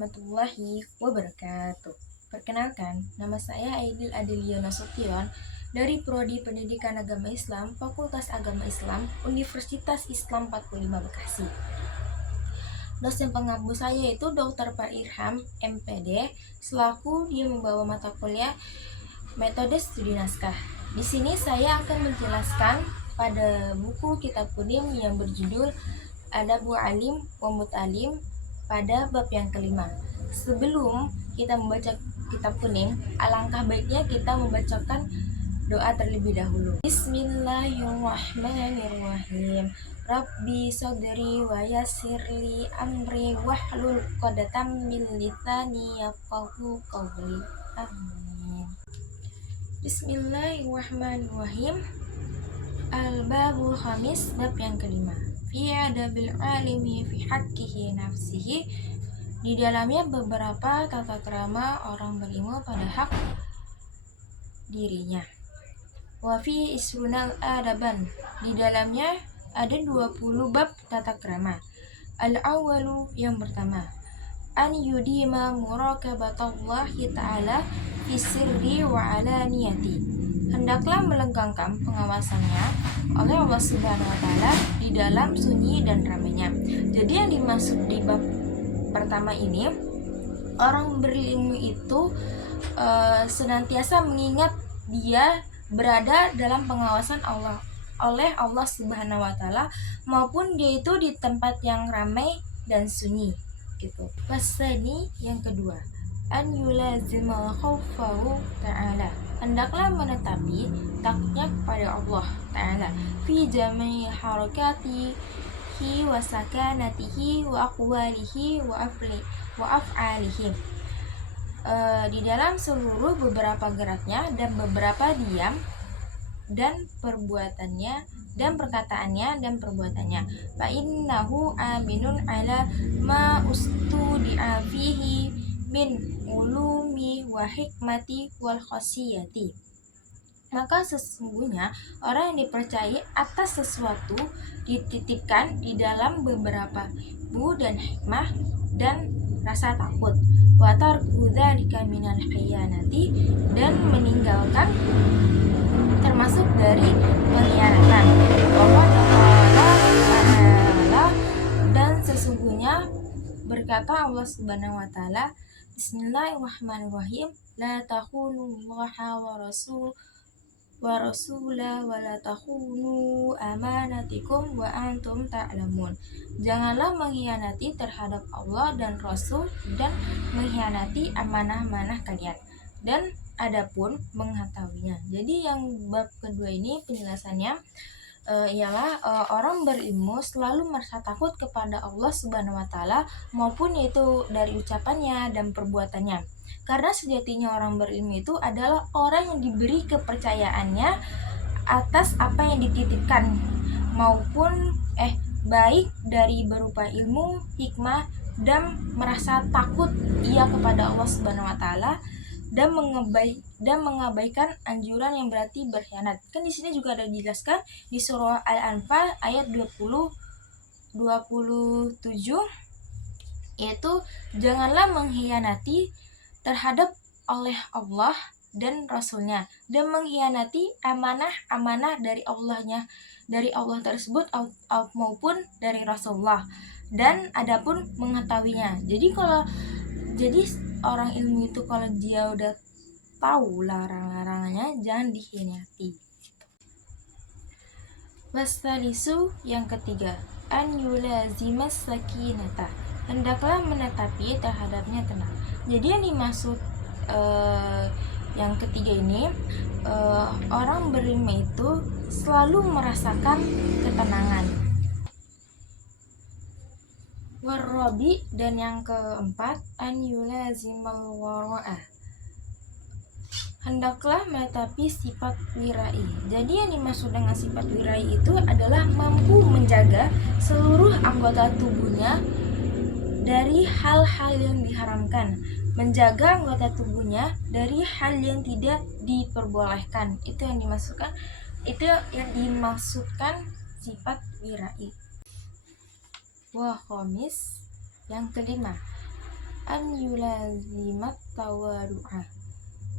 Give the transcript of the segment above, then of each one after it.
warahmatullahi wabarakatuh. Perkenalkan, nama saya Aidil Adelia Nasution dari Prodi Pendidikan Agama Islam, Fakultas Agama Islam, Universitas Islam 45 Bekasi. Dosen pengampu saya itu Dr. Pak Irham, MPD, selaku dia membawa mata kuliah Metode Studi Naskah. Di sini saya akan menjelaskan pada buku kitab kuning yang berjudul Adabu Alim wa Mut'alim pada bab yang kelima. Sebelum kita membaca kitab kuning, alangkah baiknya kita membacakan doa terlebih dahulu. Bismillahirrahmanirrahim. Rabbi sadri wa yassirli amri wahlul 'uqdatam min lisani yafqahu qawli. Amin. Bismillahirrahmanirrahim. Al-babul khamis, bab yang kelima. Fi adabil alimi fi haqqihi nafsihi. Di dalamnya beberapa tata krama orang berilmu pada hak dirinya. Wa fi isrunal adaban. Di dalamnya ada 20 bab tata krama. Al-awwalu, yang pertama, an yudima muraqabatallahi ta'ala fi sirri wa alaniyati. Hendaklah melenggangkan pengawasannya oleh Allah Subhanahu wa Ta'ala di dalam sunyi dan ramainya. Jadi yang dimaksud di bab pertama ini, orang berilmu itu senantiasa mengingat dia berada dalam pengawasan Allah oleh Allah Subhanahu wa Ta'ala, maupun dia itu di tempat yang ramai dan sunyi gitu. Wasani, yang kedua, an yulazimal khawfahu ta'ala. Hendaklah menetapi takutnya kepada Allah Ta'ala fi jami'i harakatihi wa sakanatihi wa aqwalihi wa af'alihi. Di dalam seluruh beberapa geraknya dan beberapa diam dan perbuatannya dan perkataannya dan perbuatannya. Fa innahu aminun ala ma ustudi'a fihi min ulumi wa hikmati wal khasiyati. Maka sesungguhnya orang yang dipercayai atas sesuatu dititipkan di dalam beberapa ilmu dan hikmah dan rasa takut. Wa tarku dzalika minal khiyanati, dan meninggalkan termasuk dari pengkhianatan. Allah Ta'ala, dan sesungguhnya berkata Allah Subhanahu wa Ta'ala, Bismillahirrahmanirrahim, la takhunullaha wa rasula wa la takhunu amanatikum wa antum ta'lamun. Janganlah mengkhianati terhadap Allah dan Rasul, dan mengkhianati amanah-amanah kalian, dan adapun mengetahuinya. Jadi yang bab kedua ini penjelasannya ialah orang berilmu selalu merasa takut kepada Allah Subhanahu wa Ta'ala, maupun yaitu dari ucapannya dan perbuatannya. Karena sejatinya orang berilmu itu adalah orang yang diberi kepercayaannya atas apa yang dititipkan, maupun baik dari berupa ilmu, hikmah, dan merasa takut ia kepada Allah Subhanahu wa Ta'ala, dan mengabaikan anjuran yang berarti berkhianat. Kan di sini juga ada dijelaskan di surah Al-Anfal ayat 27, yaitu janganlah mengkhianati terhadap oleh Allah dan Rasulnya, dan mengkhianati amanah-amanah dari Allah tersebut maupun dari Rasulullah, dan adapun mengetahuinya. Jadi orang ilmu itu kalau dia udah tahu larang-larangannya, jangan dikhianati. Wastalisu, yang ketiga, an yulazimas sakinata. Hendaklah menetapi terhadapnya tenang. Jadi yang dimaksud yang ketiga ini, orang berilmu itu selalu merasakan ketenangan. Warabi, dan yang keempat, an yulazimal wara'ah. Hendaklah menetapi sifat wirai. Jadi yang dimaksud dengan sifat wirai itu adalah mampu menjaga seluruh anggota tubuhnya dari hal-hal yang diharamkan, menjaga anggota tubuhnya dari hal yang tidak diperbolehkan. Itu yang dimaksudkan sifat wirai. Wa khamis, yang kelima, an yulazimat tawadu'a,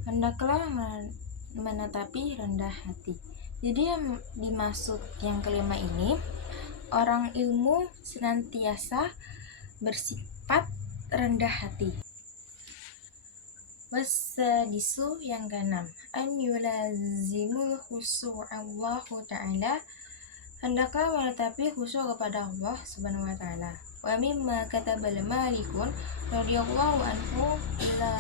hendaklah menetapi rendah hati. Jadi yang dimaksud yang kelima ini, orang ilmu senantiasa bersifat rendah hati. Wasadisu yang keenam, an yulazimul khusu'allahu ta'ala, hendaklah menetapi khusyuk kepada Allah Subhanahu wa taala. Wa mimma katabal Malikun radhiyallahu anhu ila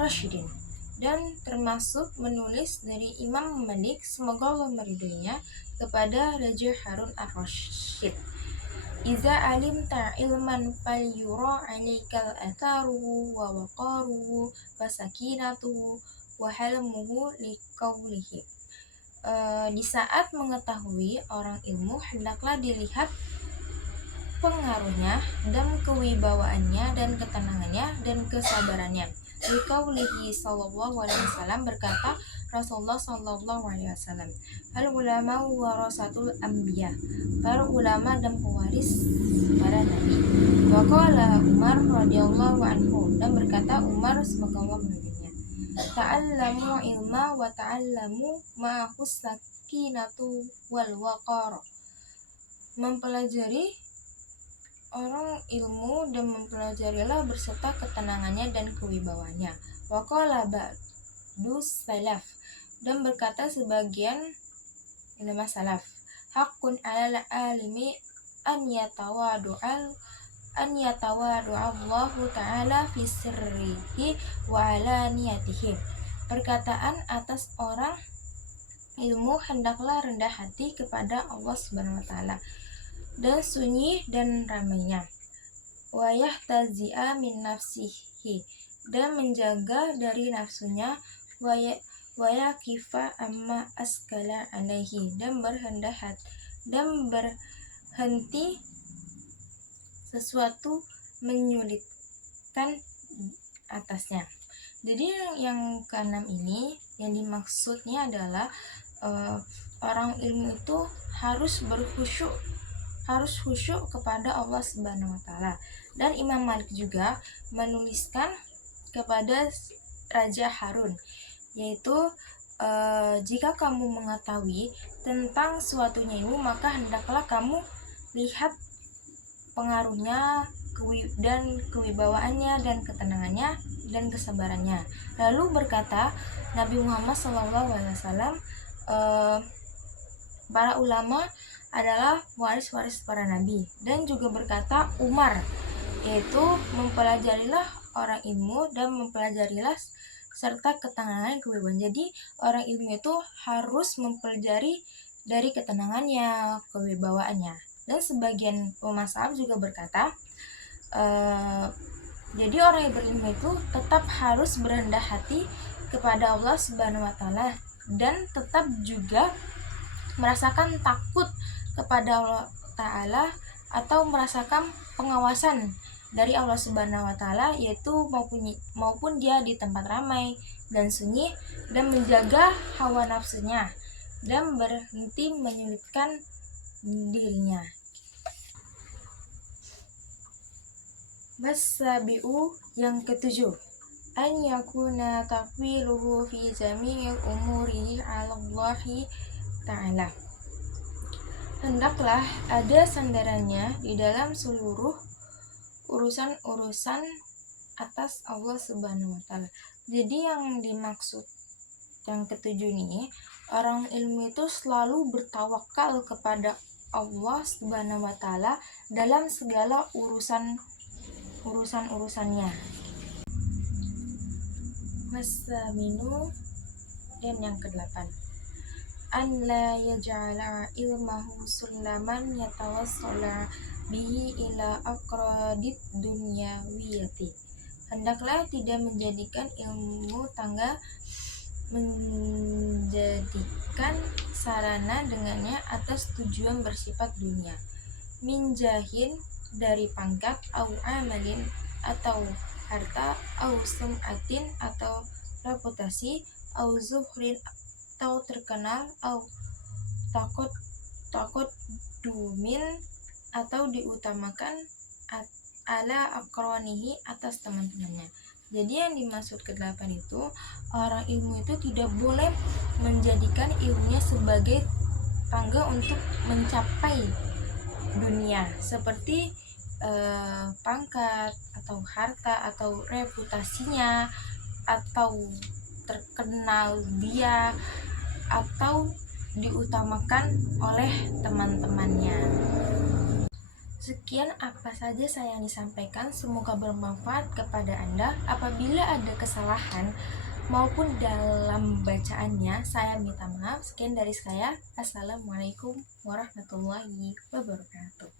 Rasyidin, dan termasuk menulis dari Imam Malik, semoga Allah meridhoinya, kepada Raja Harun ar-Rasyid. Iza alimta ilman falyura alaikal atharuhu wa waqaruhu wa sakinatuhu wa halmuhu liqaulihi. Di saat mengetahui orang ilmu, hendaklah dilihat pengaruhnya dan kewibawaannya dan ketenangannya dan kesabarannya. Liqaulihi sallallahu alaihi wasallam, berkata Rasulullah sallallahu alaihi wasallam, al ulama warasatul anbiya, para ulama dan pewaris para nabi. Wa qala Umar radhiyallahu anhu, dan berkata Umar, semoga Allah meridhoinya, ta'allamu ilma wa ta'allamu ma'ahus sakinatu wal waqar, mempelajari orang ilmu dan mempelajarilah berserta ketenangannya dan kewibawanya. Wa qala ba'du salaf, dan berkata sebagian ulama salaf, haqqun 'alal alimi an yatawadu'al Allahu ta'ala fi sirrihi wa alaniyatihi. Perkataan atas orang ilmu, hendaklah rendah hati kepada Allah Subhanahu wa taala dan sunyi dan ramainya. Wa yahtazi'a min nafsihi, dan menjaga dari nafsunya. Wa yaqifa amma askala alaihi, dan berhenti sesuatu menyulitkan atasnya. Jadi yang keenam ini, yang dimaksudnya adalah orang ilmu itu harus khusyuk kepada Allah Subhanahu wa taala. Dan Imam Malik juga menuliskan kepada Raja Harun, yaitu jika kamu mengetahui tentang suatunya ilmu, maka hendaklah kamu lihat pengaruhnya dan kewibawaannya dan ketenangannya dan kesabarannya. Lalu berkata Nabi Muhammad SAW, para ulama adalah waris-waris para nabi. Dan juga berkata Umar, yaitu mempelajarilah orang ilmu dan mempelajarilah serta ketenangan dan kewibawaan. Jadi orang ilmu itu harus mempelajari dari ketenangannya, kewibawaannya. Dan sebagian ulama salaf juga berkata, jadi orang yang berilmu itu tetap harus berendah hati kepada Allah Subhanahu wa taala dan tetap juga merasakan takut kepada Allah Ta'ala atau merasakan pengawasan dari Allah Subhanahu wa taala, yaitu maupun dia di tempat ramai dan sunyi, dan menjaga hawa nafsunya dan berhenti menyulitkan dirinya. Wasabi'u yang ketujuh, an yakuna taqwiluhu fi jami'il umuri 'ala Allahi ta'ala, hendaklah ada sandarannya di dalam seluruh urusan-urusan atas Allah Subhanahu wa taala. Jadi yang dimaksud yang ketujuh ini, orang ilmu itu selalu bertawakal kepada Allah Subhanahu wa taala dalam segala urusan-urusannya. Wasaminu, dan yang kedelapan, an la yaj'ala ilmahu sulaman yatawassala bihi ila aqradid dunyawiyati, hendaklah tidak menjadikan ilmu tangga menjadikan sarana dengannya atas tujuan bersifat dunia. Min jahin, dari pangkat, au amalin, atau harta, au sum'atin, atau reputasi, au zuhrin, atau terkenal, au takut dumin, atau diutamakan, ala aqranihi, atas teman-temannya. Jadi yang dimaksud ke-8 itu, orang ilmu itu tidak boleh menjadikan ilmunya sebagai tangga untuk mencapai dunia, seperti pangkat atau harta atau reputasinya atau terkenal dia atau diutamakan oleh teman-temannya. Sekian apa saja saya yang disampaikan, semoga bermanfaat kepada Anda. Apabila ada kesalahan maupun dalam bacaannya, saya minta maaf. Sekian dari saya. Assalamualaikum warahmatullahi wabarakatuh.